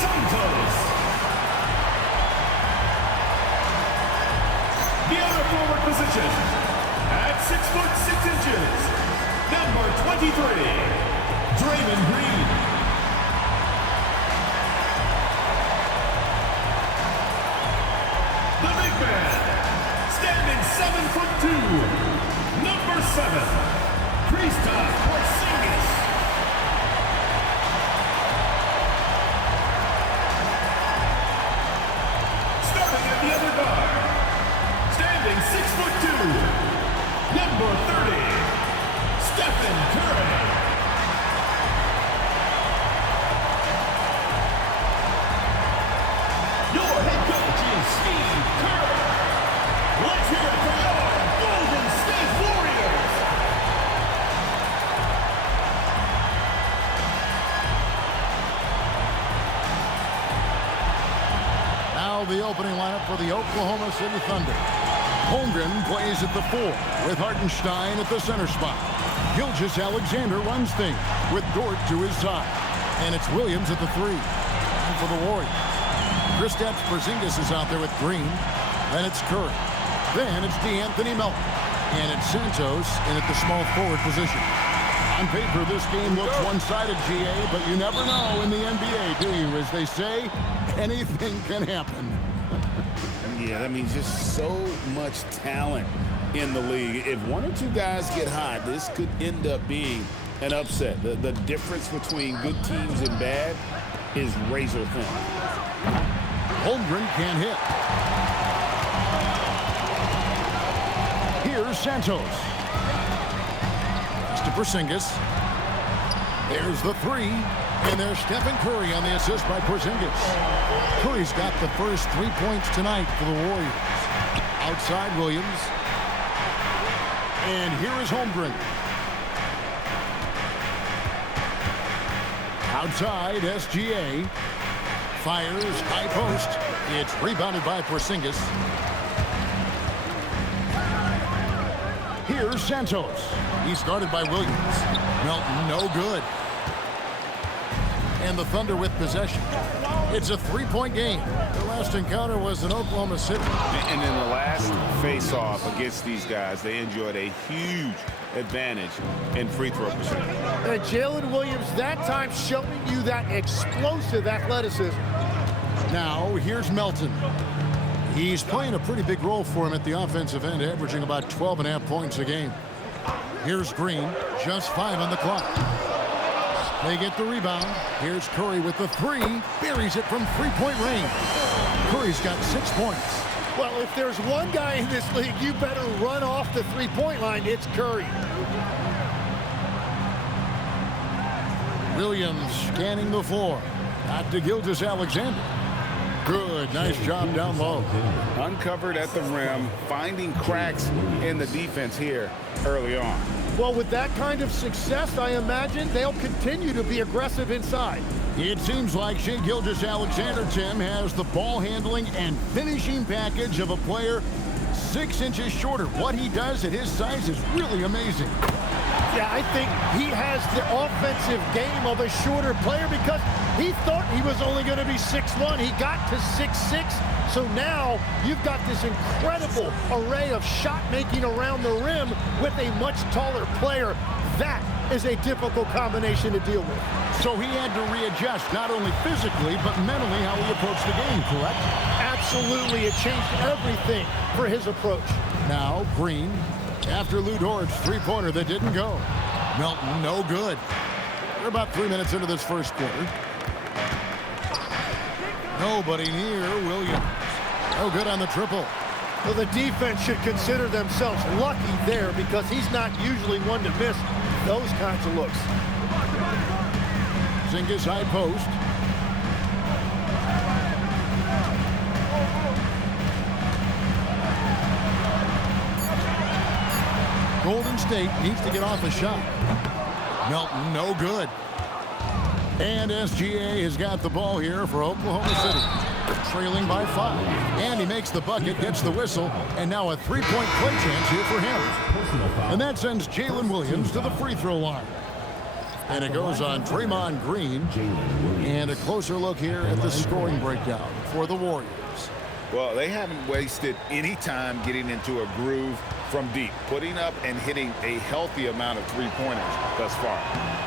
Santos. The other forward position, at 6'6", number 23, Draymond Green. The big man, standing 7'2", number 7, Kristaps Porzingis. Starting at the other guard, standing 6'2", number 30, Stephen Curry. Your head coach is Steve Kerr. Let's hear it for your Golden State Warriors. Now the opening lineup for the Oklahoma City Thunder. Holmgren plays at the 4 with Hartenstein at the center spot. Gilgeous-Alexander runs things with Dort to his side. And it's Williams at the 3. And for the Warriors, Kristaps Porzingis is out there with Green. Then it's Curry. Then it's DeAnthony Melton. And it's Santos in at the small forward position. On paper, this game looks one-sided, GA, but you never know in the NBA, do you? As they say, anything can happen. Yeah, that means just so much talent in the league. If one or two guys get hot, this could end up being an upset. The difference between good teams and bad is razor thin. Holmgren can't hit. Here's Santos. Pass to Porzingis. There's the 3. And there's Stephen Curry on the assist by Porzingis. Curry's got the first 3 points tonight for the Warriors. Outside Williams. And here is Holmgren. Outside SGA. Fires high post. It's rebounded by Porzingis. Here's Santos. He's guarded by Williams. Melton, no good. And the Thunder with possession. It's a 3-point game. Their last encounter was in Oklahoma City. And in the last face-off against these guys, they enjoyed a huge advantage in free throw percentage. And Jalen Williams that time showing you that explosive athleticism. Now, here's Melton. He's playing a pretty big role for him at the offensive end, averaging about 12.5 points a game. Here's Green, just 5 on the clock. They get the rebound. Here's Curry with the 3. Buries it from 3-point range. Curry's got 6 points. Well, if there's one guy in this league, you better run off the 3-point line. It's Curry. Williams scanning the floor. Out to Gilgeous-Alexander. Good, nice job down low. Uncovered at the rim, finding cracks in the defense here early on. Well, with that kind of success, I imagine they'll continue to be aggressive inside. It seems like Shai Gilgeous-Alexander, Tim, has the ball handling and finishing package of a player 6 inches shorter. What he does at his size is really amazing. Yeah, I think he has the offensive game of a shorter player because he thought he was only going to be 6'1". He got to 6'6". So now you've got this incredible array of shot making around the rim with a much taller player. That is a difficult combination to deal with. So he had to readjust not only physically but mentally how he approached the game, correct? Absolutely. It changed everything for his approach. Now Green after Lu Dort's 3-pointer that didn't go. Melton, no good. We're about 3 minutes into this first quarter. Nobody near Williams. No good on the triple. Well, the defense should consider themselves lucky there because he's not usually one to miss those kinds of looks. Porzingis high post. Golden State needs to get off a shot. Melton, no good. And SGA has got the ball here for Oklahoma City. Trailing by 5. And he makes the bucket, gets the whistle, and now a 3-point play chance here for him. And that sends Jalen Williams to the free throw line. And it goes on Draymond Green. And a closer look here at the scoring breakdown for the Warriors. Well, they haven't wasted any time getting into a groove from deep, putting up and hitting a healthy amount of three-pointers thus far.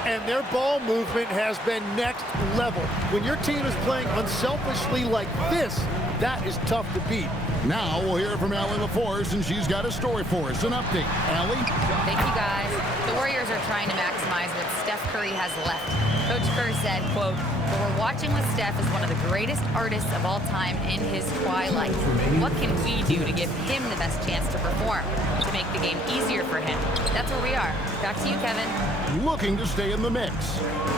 And their ball movement has been next level. When your team is playing unselfishly like this, that is tough to beat. Now we'll hear from Allie LaForce, and she's got a story for us. An update. Allie? Thank you, guys. The Warriors are trying to maximize what Steph Curry has left. Coach Kerr said, quote, "What we're watching with Steph is one of the greatest artists of all time in his twilight. What can we do to give him the best chance to perform, to make the game easier for him?" That's where we are. Back to you, Kevin. Looking to stay in the mix.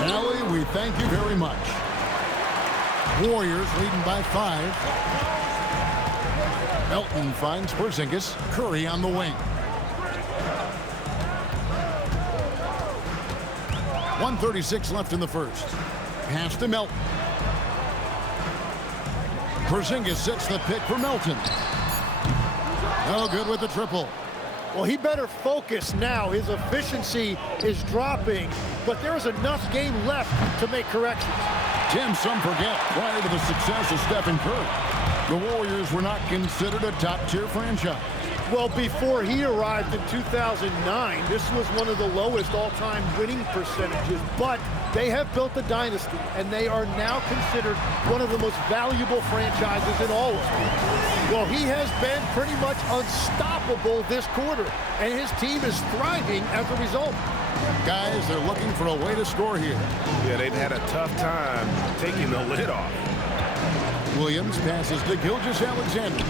Allie, we thank you very much. Warriors leading by 5. Melton finds Porzingis. Curry on the wing. 1:36 left in the first. Pass to Melton. Porzingis sets the pick for Melton. No good with the triple. Well, he better focus now. His efficiency is dropping, but there is enough game left to make corrections. Tim, some forget, prior to the success of Stephen Curry, the Warriors were not considered a top-tier franchise. Well, before he arrived in 2009, this was one of the lowest all-time winning percentages, but they have built a dynasty, and they are now considered one of the most valuable franchises in all of sports. Well, he has been pretty much unstoppable this quarter, and his team is thriving as a result. Guys, they're looking for a way to score here. Yeah, they've had a tough time taking the lid off. Williams passes to Gilgeous-Alexander.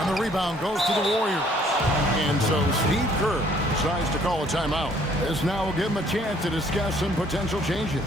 And the rebound goes to the Warriors. And so Steve Kerr decides to call a timeout. This now will give him a chance to discuss some potential changes.